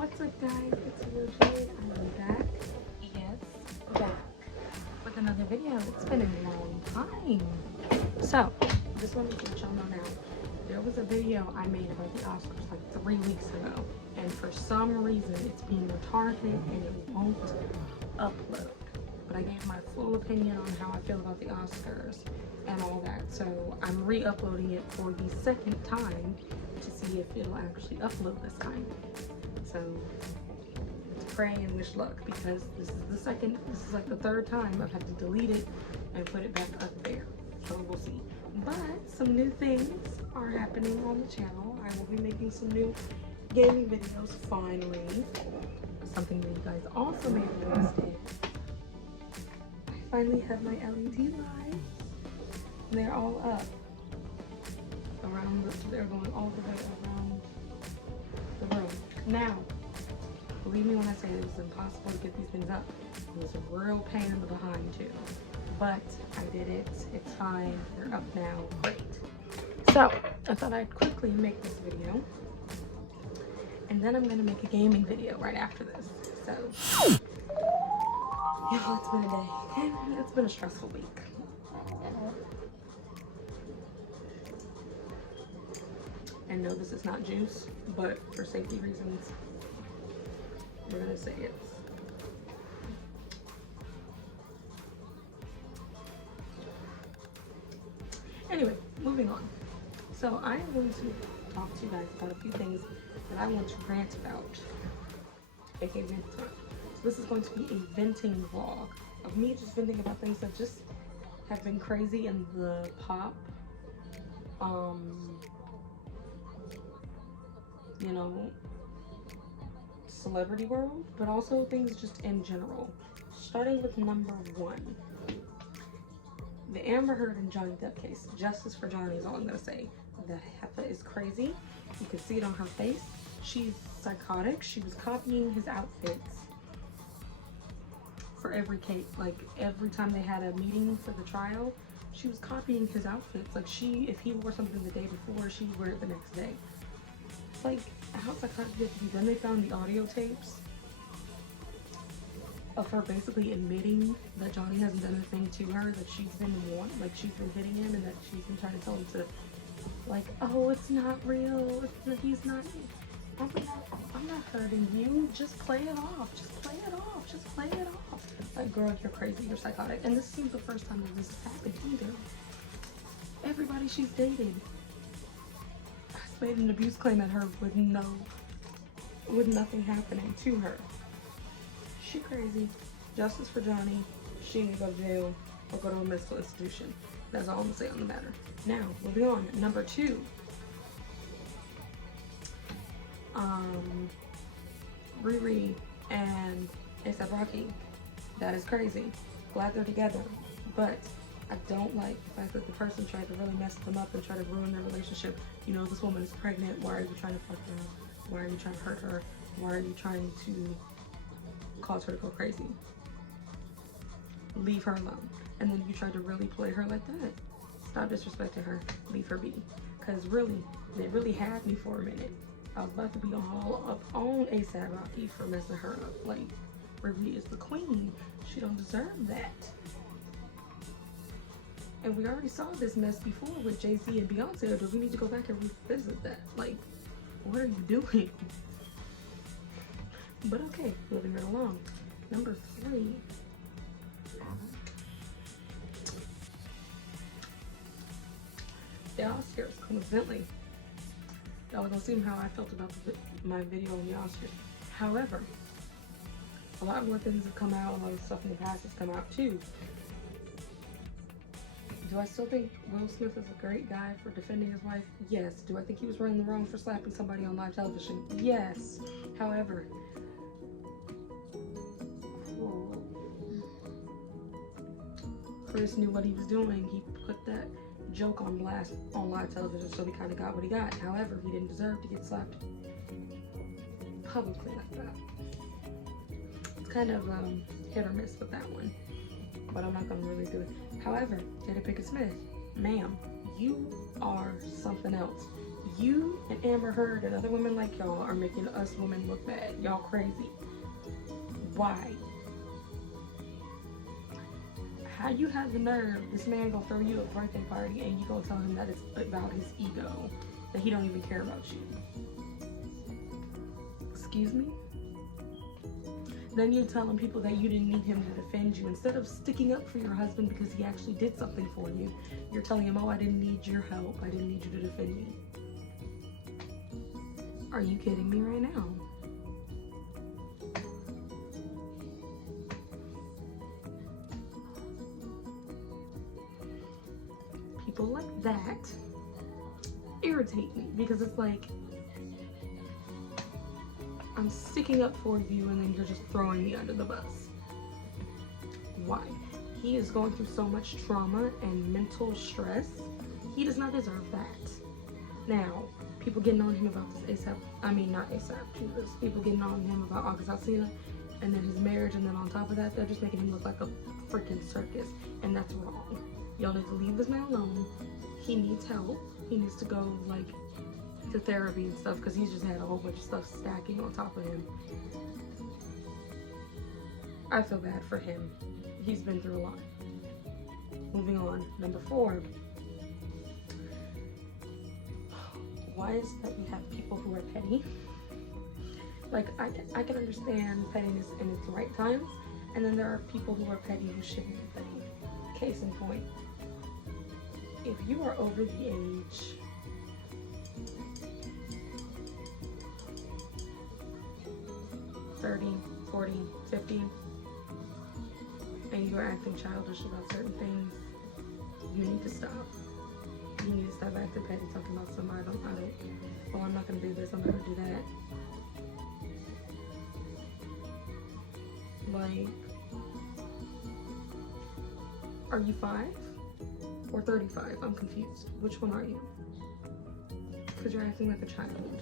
What's up, guys? It's your Jade. I'm back. Yes, back with another video. It's been a long time. So, just wanted to let y'all know now. There was a video I made about the Oscars like 3 weeks ago, and for some reason it's being retarded and it won't upload. But I gave my full opinion on how I feel about the Oscars and all that. So I'm re-uploading it for the second time to see if it'll actually upload this time. So pray and wish luck, because this is like the third time I've had to delete it and put it back up there. So we'll see. But some new things are happening on the channel. I will be making some new gaming videos finally. Something that you guys also may have noticed is I finally have my LED lights. They're all up around they're going all the way around the room. Now, believe me when I say it was impossible to get these things up. It was a real pain in the behind too. But I did it. It's fine. They're up now. Great. So I thought I'd quickly make this video, and then I'm gonna make a gaming video right after this. So yeah, it's been a day. It's been a stressful week. And no, this is not juice, but for safety reasons, we're gonna say it's. Anyway, moving on. So I am going to talk to you guys about a few things that I want to rant about, aka vent time. So this is going to be a venting vlog of me just venting about things that just have been crazy in the pop, you know, celebrity world, but also things just in general. Starting with number one. The Amber Heard and Johnny Depp case. Justice for Johnny is all I'm gonna say. The heifer is crazy. You can see it on her face. She's psychotic. She was copying his outfits for every case. Like every time they had a meeting for the trial, she was copying his outfits. Like if he wore something the day before, she would wear it the next day. Like, how psychotic did it be? Then they found the audio tapes of her basically admitting that Johnny hasn't done anything to her, that she's been she's been hitting him, and that she's been trying to tell him to, like, oh, it's not real, he's not, I'm not hurting you, just play it off, just play it off, just play it off. Like, girl, you're crazy, you're psychotic. And this isn't the first time that this has happened either. Everybody she's dated has made an abuse claim at her with nothing happening to her. She crazy. Justice for Johnny. She need to go to jail or go to a mental institution. That's all I'm gonna say on the matter. Now, moving on. Number two. Riri and A$AP Rocky. That is crazy. Glad they're together. But I don't like the fact that the person tried to really mess them up and try to ruin their relationship. You know, this woman is pregnant. Why are you trying to fuck her? Why are you trying to hurt her? Why are you trying to cause her to go crazy? Leave her alone. And then you try to really play her like that. Stop disrespecting her. Leave her be. Because really, they really had me for a minute. I was about to be all up on A$AP Rocky for messing her up. Like, Riri is the queen. She don't deserve that. And we already saw this mess before with Jay-Z and Beyonce. Or do we need to go back and revisit that? Like, what are you doing? But okay, moving right along. Number three. The Oscars, coincidentally. Y'all are gonna see how I felt about my video on the Oscars. However, a lot more things have come out, a lot of stuff in the past has come out too. Do I still think Will Smith is a great guy for defending his wife? Yes. Do I think he was running the wrong for slapping somebody on live television? Yes. However, Chris knew what he was doing. He put that joke on blast on live television, so he kind of got what he got. However, he didn't deserve to get slapped publicly like that. It's kind of hit or miss with that one, but I'm not gonna really do it. However, Jada Pinkett Smith, ma'am, you are something else. You and Amber Heard and other women like y'all are making us women look bad. Y'all crazy. Why? How you have the nerve, this man gonna throw you a birthday party and you gonna tell him that it's about his ego, that he don't even care about you? Excuse me? Then you're telling people that you didn't need him to defend you. Instead of sticking up for your husband because he actually did something for you, you're telling him, oh, I didn't need your help. I didn't need you to defend me. Are you kidding me right now? People like that irritate me because it's like, I'm sticking up for you and then you're just throwing me under the bus. Why? He is going through so much trauma and mental stress. He does not deserve that. Now, people getting on him about this ASAP, I mean not ASAP, Jesus. People getting on him about August Alsina and then his marriage, and then on top of that, they're just making him look like a freaking circus, and that's wrong. Y'all need to leave this man alone. He needs help. He needs to go like to therapy and stuff because he's just had a whole bunch of stuff stacking on top of him. I feel bad for him. He's been through a lot. Moving on, number 4. Why is it that we have people who are petty? Like, I can understand pettiness in its right times, and then there are people who are petty who shouldn't be petty. Case in point, if you are over the age of 30, 40, 50, and you are acting childish about certain things, you need to stop. You need to stop acting petty, talking about somebody, oh, I'm not gonna do this, I'm not gonna do that. Like, are you 5 or 35? I'm confused. Which one are you? Because you're acting like a child.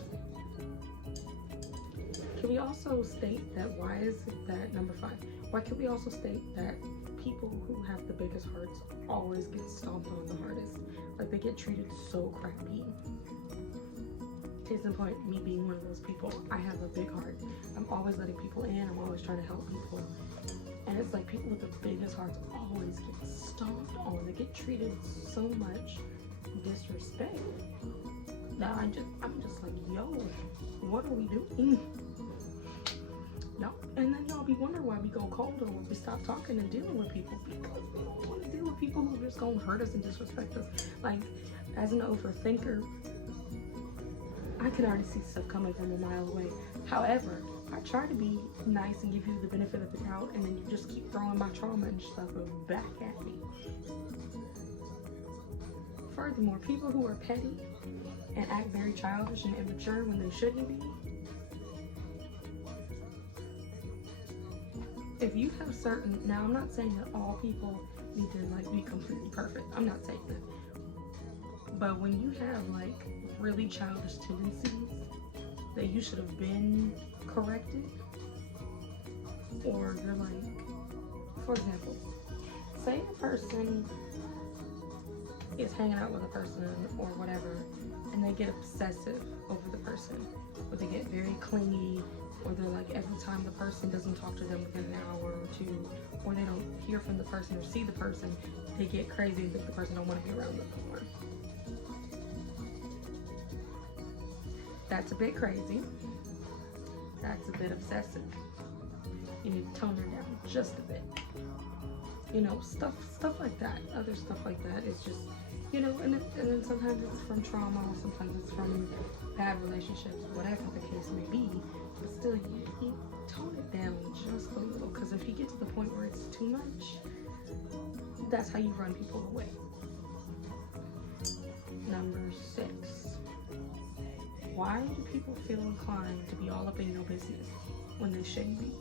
Can we also state that, why is it that, number 5, why can we also state that people who have the biggest hearts always get stomped on the hardest? Like, they get treated so crappy. Case in point, me being one of those people, I have a big heart. I'm always letting people in, I'm always trying to help people. And it's like people with the biggest hearts always get stomped on. They get treated so much disrespect. Now I'm just like, yo, what are we doing? No, and then y'all be wondering why we go colder when we stop talking and dealing with people, because we don't want to deal with people who are just gonna hurt us and disrespect us. Like, as an overthinker, I can already see stuff coming from a mile away. However, I try to be nice and give you the benefit of the doubt, and then you just keep throwing my trauma and stuff back at me. Furthermore, people who are petty and act very childish and immature when they shouldn't be, if you have certain, now I'm not saying that all people need to like be completely perfect. I'm not saying that. But when you have like really childish tendencies that you should have been corrected, or you're like, for example, say a person is hanging out with a person or whatever, and they get obsessive over the person, or they get very clingy, or they're like, every time the person doesn't talk to them within an hour or 2, or they don't hear from the person or see the person, they get crazy and think the person don't want to be around them anymore. That's a bit crazy. That's a bit obsessive. You need to tone her down just a bit. You know, stuff like that. Other stuff like that is just, you know, and then sometimes it's from trauma, sometimes it's from bad relationships, whatever the case may be. But still, you tone it down just a little, because if you get to the point where it's too much, that's how you run people away. Number 6. Why do people feel inclined to be all up in your business when they shouldn't be?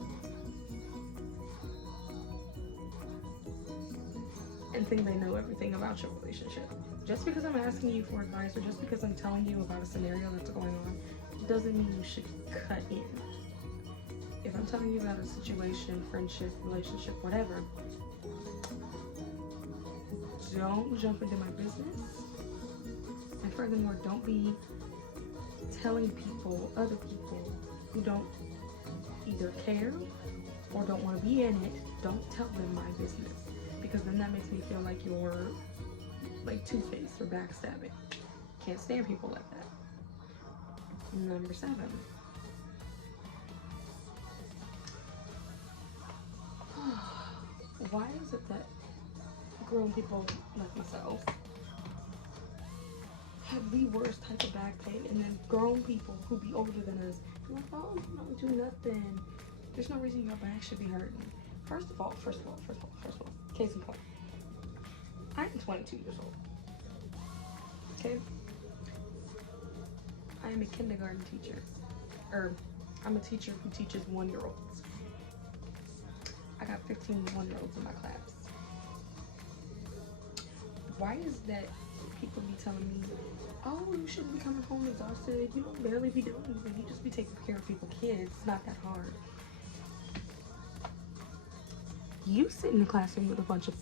And think they know everything about your relationship. Just because I'm asking you for advice, or just because I'm telling you about a scenario that's going on, doesn't mean you should cut in. If I'm telling you about a situation, friendship, relationship, whatever, don't jump into my business. And furthermore, don't be telling people, other people who don't either care or don't want to be in it, don't tell them my business, because then that makes me feel like you're like two-faced or backstabbing. Can't stand people like that. Number 7. Why is it that grown people like myself have the worst type of back pain, and then grown people who be older than us, like, oh, you don't do nothing. There's no reason your back should be hurting. First of all, case in point, I am 22 years old. Okay? I am a kindergarten teacher. Or, I'm a teacher who teaches 1-year-olds. I got 15 1-year-olds in my class. Why is that people be telling me, oh, you shouldn't be coming home exhausted, you don't barely be doing anything, you just be taking care of people's kids, it's not that hard. You sit in the classroom with a bunch of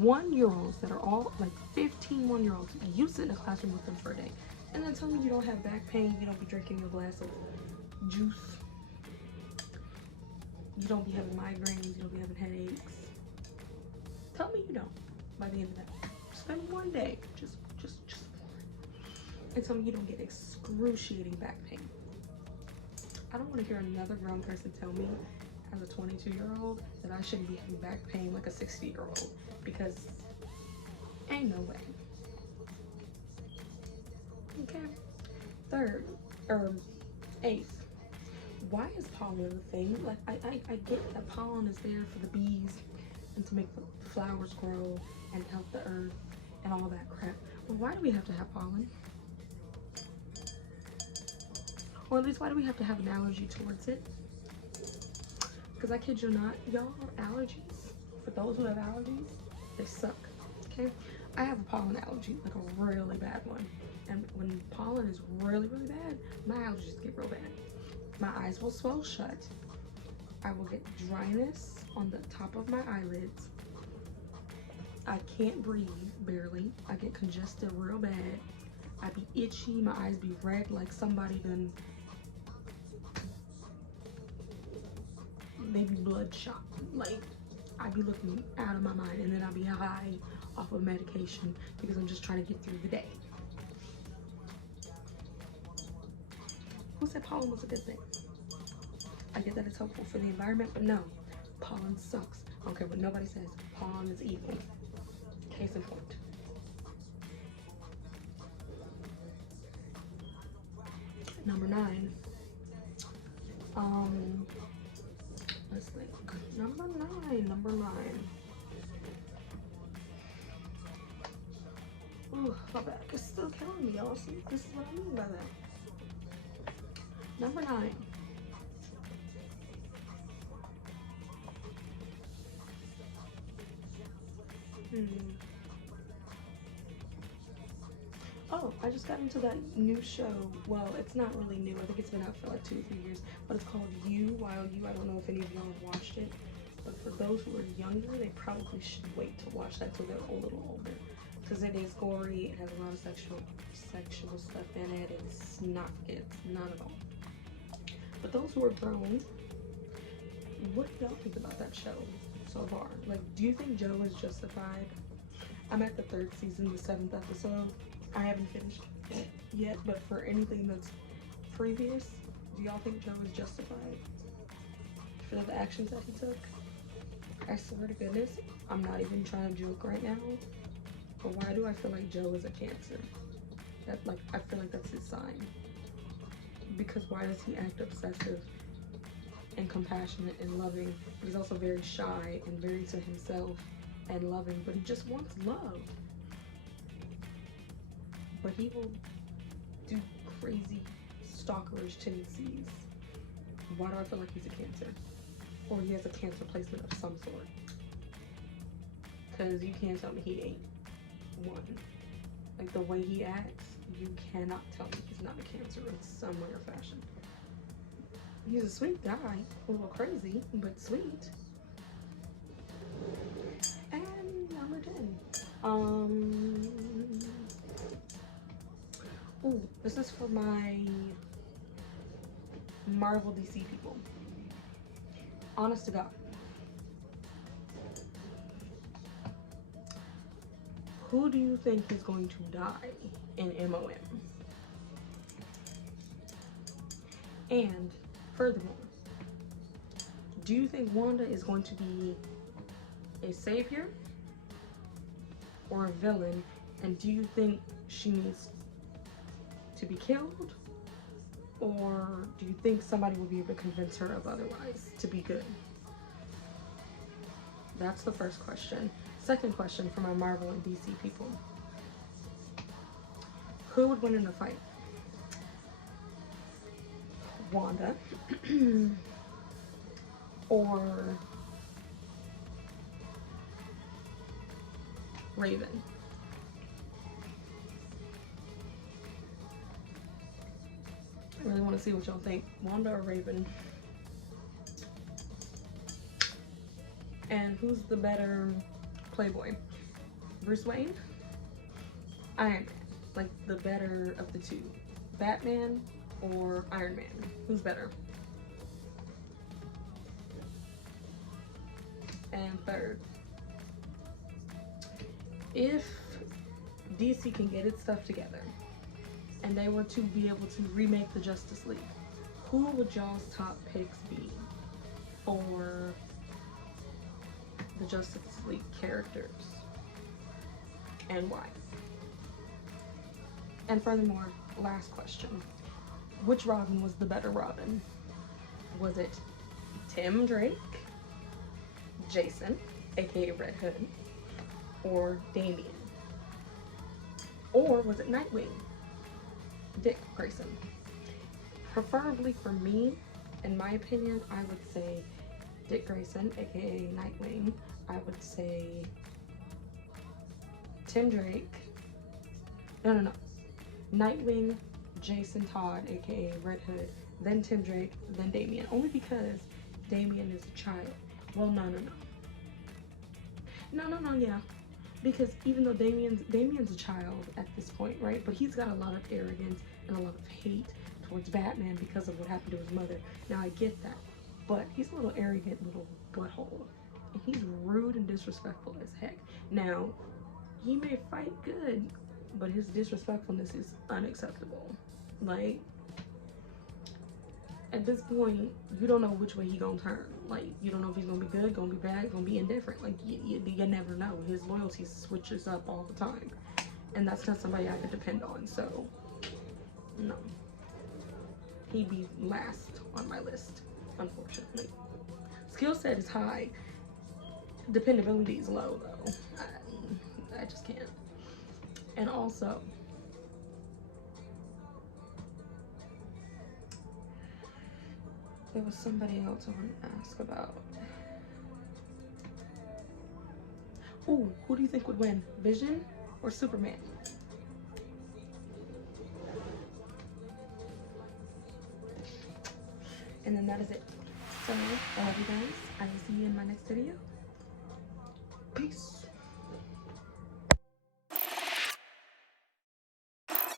1-year-olds that are all like 15 1-year-olds. You sit in the classroom with them for a day, and then tell me you don't have back pain, you don't be drinking a glass of juice, you don't be having migraines, you don't be having headaches. Tell me you don't by the end of that. Spend one day, just and tell me you don't get excruciating back pain. I don't want to hear another grown person tell me as a 22-year-old that I shouldn't be having back pain like a 60-year-old, because ain't no way. Okay. 3rd, or 8th, why is pollen a thing? Like, I get that pollen is there for the bees and to make the flowers grow and help the earth and all that crap. But why do we have to have pollen? Or at least, why do we have to have an allergy towards it? Because I kid you not, y'all, allergies, for those who have allergies, they suck, okay? I have a pollen allergy, like a really bad one. And when pollen is really, really bad, my allergies get real bad. My eyes will swell shut. I will get dryness on the top of my eyelids. I can't breathe, barely. I get congested real bad. I be itchy, my eyes be red like somebody done maybe bloodshot. Like, I be looking out of my mind, and then I'll be high off of medication because I'm just trying to get through the day. Who said pollen was a good thing? I get that it's helpful for the environment, but no, pollen sucks. I don't care what nobody says, pollen is evil. Case in point. Number 9. Let's think. Number 9. Ooh, my back is still killing me, y'all. See, this is what I mean by that. Number 9. Oh, I just got into that new show. Well, it's not really new. I think it's been out for like 2 or 3 years. But it's called You, Y-O-U. I don't know if any of y'all have watched it. But for those who are younger, they probably should wait to watch that till they're a little older. Because it is gory. It has a lot of sexual stuff in it. It's not for kids. Not at all. But those who are grown, what do y'all think about that show so far? Like, do you think Joe is justified? I'm at the 3rd season, the 7th episode. I haven't finished it yet, but for anything that's previous, do y'all think Joe is justified for the actions that he took? I swear to goodness, I'm not even trying to joke right now, but why do I feel like Joe is a Cancer? That, like, I feel like that's his sign. Because why does he act obsessive and compassionate and loving, but he's also very shy and very to himself and loving, but he just wants love. But he will do crazy stalkerish tendencies. Why do I feel like he's a Cancer? Or he has a Cancer placement of some sort. Because you can't tell me he ain't one. Like, the way he acts, you cannot tell me he's not a Cancer in some way or fashion. He's a sweet guy, a little crazy, but sweet. And number 10. Ooh, This is for my Marvel DC people. Honest to God. Who do you think is going to die in MOM? And furthermore, do you think Wanda is going to be a savior or a villain? And do you think she needs to be killed? Or do you think somebody will be able to convince her of otherwise to be good? That's the first question. Second question for my Marvel and DC people. Who would win in a fight? Wanda or Raven? I really want to see what y'all think. Wanda or Raven? And who's the better Playboy? Bruce Wayne? Iron Man. Like the better of the two. Batman or Iron Man? Who's better? And third, if DC can get its stuff together and they were to be able to remake the Justice League, who would y'all's top picks be for the Justice League characters and why? And furthermore, last question, which Robin was the better Robin? Was it Tim Drake, Jason, aka Red Hood, or Damian? Or was it Nightwing, Dick Grayson? Preferably for me, in my opinion, I would say Dick Grayson, aka Nightwing. I would say Tim Drake. No. Nightwing, Jason Todd, aka Red Hood, then Tim Drake, then Damian. Only because Damian is a child. Well, no. No, yeah. Because even though Damian's a child at this point, right? But he's got a lot of arrogance and a lot of hate towards Batman because of what happened to his mother. Now, I get that. But he's a little arrogant little butthole. And he's rude and disrespectful as heck. Now, he may fight good, but his disrespectfulness is unacceptable. Like, at this point, you don't know which way he gonna turn. Like, you don't know if he's gonna be good, gonna be bad, gonna be indifferent. Like, you never know. His loyalty switches up all the time. And that's not somebody I could depend on, so, no. He'd be last on my list, unfortunately. Skill set is high. Dependability is low, though. I just can't. And also, there was somebody else I wanted to ask about. Ooh, who do you think would win? Vision or Superman? And then that is it. So, I love you guys. I will see you in my next video. Peace.